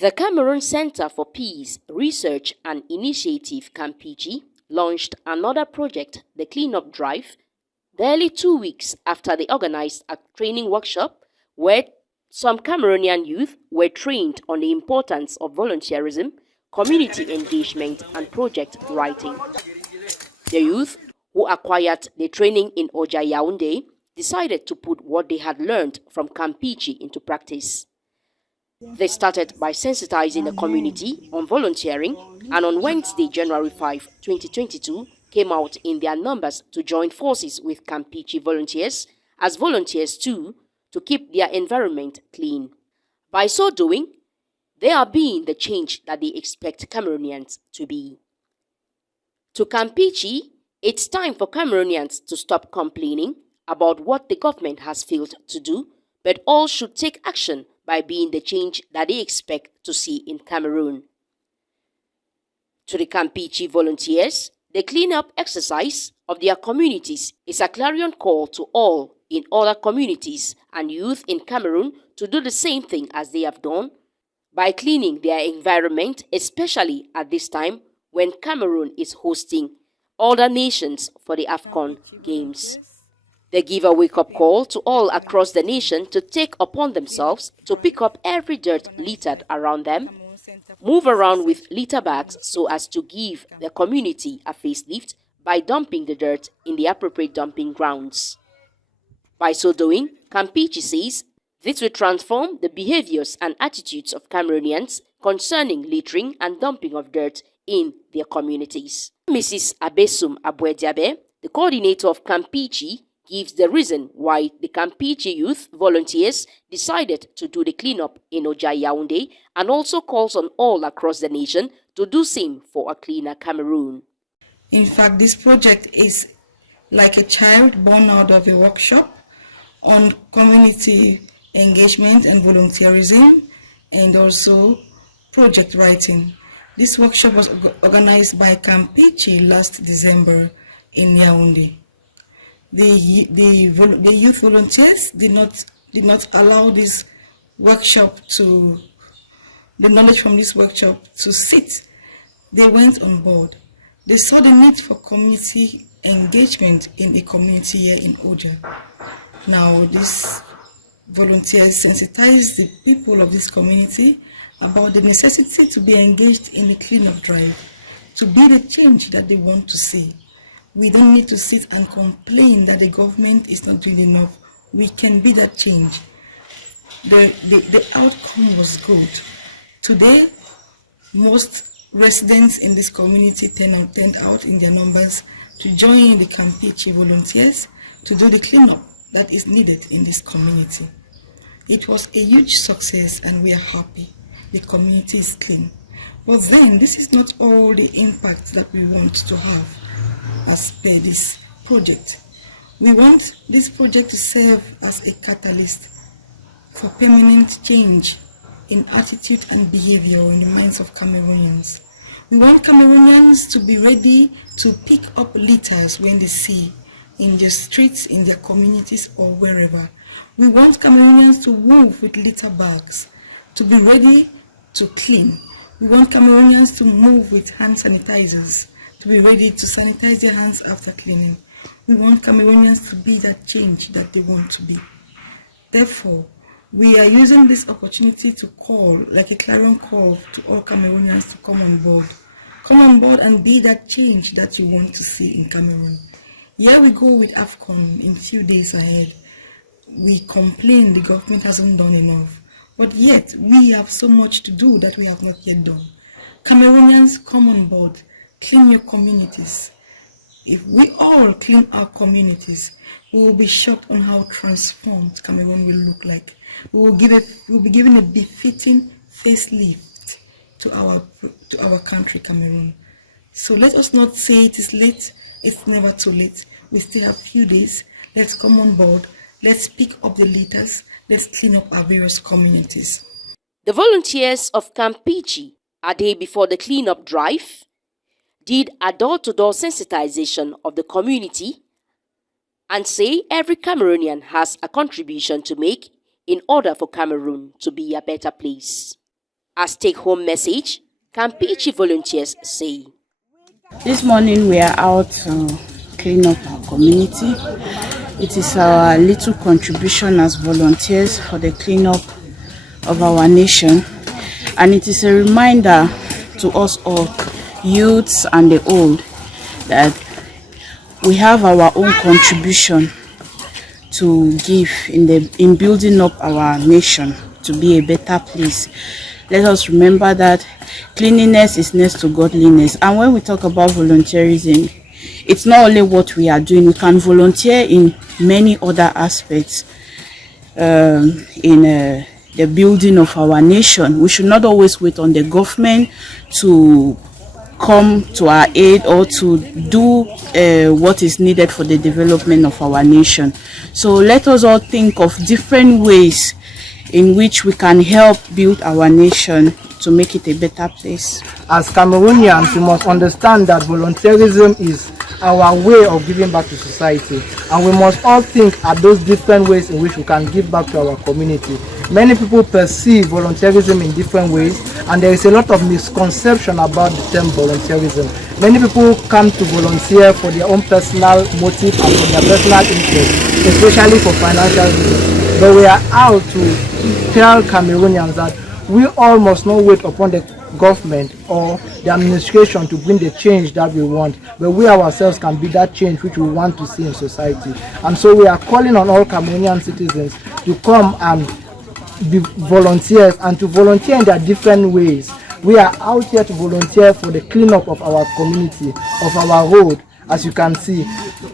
The Cameroon Center for Peace, Research and Initiative Campeche launched another project, the Cleanup Drive, barely 2 weeks after they organized a training workshop where some Cameroonian youth were trained on the importance of volunteerism, community engagement and project writing. The youth, who acquired the training in Oja Yaoundé, decided to put what they had learned from Campeche into practice. They started by sensitizing the community on volunteering, and on Wednesday, January 5, 2022, came out in their numbers to join forces with Campeche volunteers as volunteers too to keep their environment clean. By so doing, they are being the change that they expect Cameroonians to be. To Campeche, it's time for Cameroonians to stop complaining about what the government has failed to do, but all should take action by being the change that they expect to see in Cameroon. To the Campeche volunteers, the cleanup exercise of their communities is a clarion call to all in other communities and youth in Cameroon to do the same thing as they have done by cleaning their environment, especially at this time when Cameroon is hosting other nations for the AFCON Games. They give a wake-up call to all across the nation to take upon themselves to pick up every dirt littered around them, move around with litter bags so as to give the community a facelift by dumping the dirt in the appropriate dumping grounds. By so doing, Campeche says this will transform the behaviors and attitudes of Cameroonians concerning littering and dumping of dirt in their communities. Mrs. Abesum Abwediabe, the coordinator of Campeche, gives the reason why the Campeche youth volunteers decided to do the cleanup in Oja Yaoundé and also calls on all across the nation to do same for a cleaner Cameroon. In fact, this project is like a child born out of a workshop on community engagement and volunteerism and also project writing. This workshop was organized by Campeche last December in Yaoundé. The youth volunteers did not allow this workshop the knowledge from this workshop to sit. They went on board. They saw the need for community engagement in a community here in Oja. Now, these volunteers sensitized the people of this community about the necessity to be engaged in a cleanup drive, to be the change that they want to see. We don't need to sit and complain that the government is not doing enough. We can be that change. The outcome was good. Today, most residents in this community turned out in their numbers to join the Campeche volunteers to do the cleanup that is needed in this community. It was a huge success and we are happy. The community is clean. But then, this is not all the impact that we want to have as per this project. We want this project to serve as a catalyst for permanent change in attitude and behavior in the minds of Cameroonians. We want Cameroonians to be ready to pick up litters when they see in their streets, in their communities or wherever. We want Cameroonians to move with litter bags, to be ready to clean. We want Cameroonians to move with hand sanitizers, to be ready to sanitize their hands after cleaning. We want Cameroonians to be that change that they want to be. Therefore, we are using this opportunity to call, like a clarion call, to all Cameroonians to come on board. Come on board and be that change that you want to see in Cameroon. Here we go with AFCON in few days ahead. We complain the government hasn't done enough, but yet we have so much to do that we have not yet done. Cameroonians, come on board. Clean your communities. If we all clean our communities, we will be shocked on how transformed Cameroon will look like. We will be given a befitting facelift to our country, Cameroon. So let us not say it is late. It's never too late. We still have few days. Let's come on board. Let's pick up the litters. Let's clean up our various communities. The volunteers of Campeche, a day before the cleanup drive, did a door-to-door sensitization of the community and say every Cameroonian has a contribution to make in order for Cameroon to be a better place. As take-home message, Campeche volunteers say. This morning we are out to clean up our community. It is our little contribution as volunteers for the cleanup of our nation, and it is a reminder to us all, youths and the old, that we have our own contribution to give in building up our nation to be a better place. Let us remember that cleanliness is next to godliness. And when we talk about volunteerism, it's not only what we are doing. We can volunteer in many other aspects in the building of our nation. We should not always wait on the government to come to our aid or to do what is needed for the development of our nation. So let us all think of different ways in which we can help build our nation to make it a better place. As Cameroonians, we must understand that volunteerism is our way of giving back to society, and we must all think at those different ways in which we can give back to our community. Many people perceive volunteerism in different ways, and there is a lot of misconception about the term volunteerism. Many people come to volunteer for their own personal motive and for their personal interest, especially for financial reasons. But we are out to tell Cameroonians that we all must not wait upon the government or the administration to bring the change that we want, but we ourselves can be that change which we want to see in society. And so we are calling on all Cameroonian citizens to come and be volunteers and to volunteer in their different ways. We are out here to volunteer for the cleanup of our community, of our road, as you can see.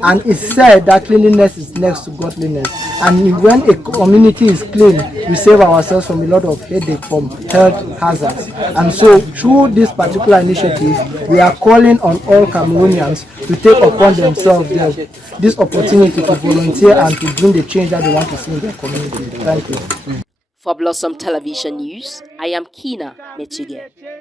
And it's said that cleanliness is next to godliness. And when a community is clean, we save ourselves from a lot of headache from health hazards. And so through this particular initiative, we are calling on all Cameroonians to take upon themselves this opportunity to volunteer and to bring the change that they want to see in their community. Thank you. For Blossom Television News, I am Kina Metuge.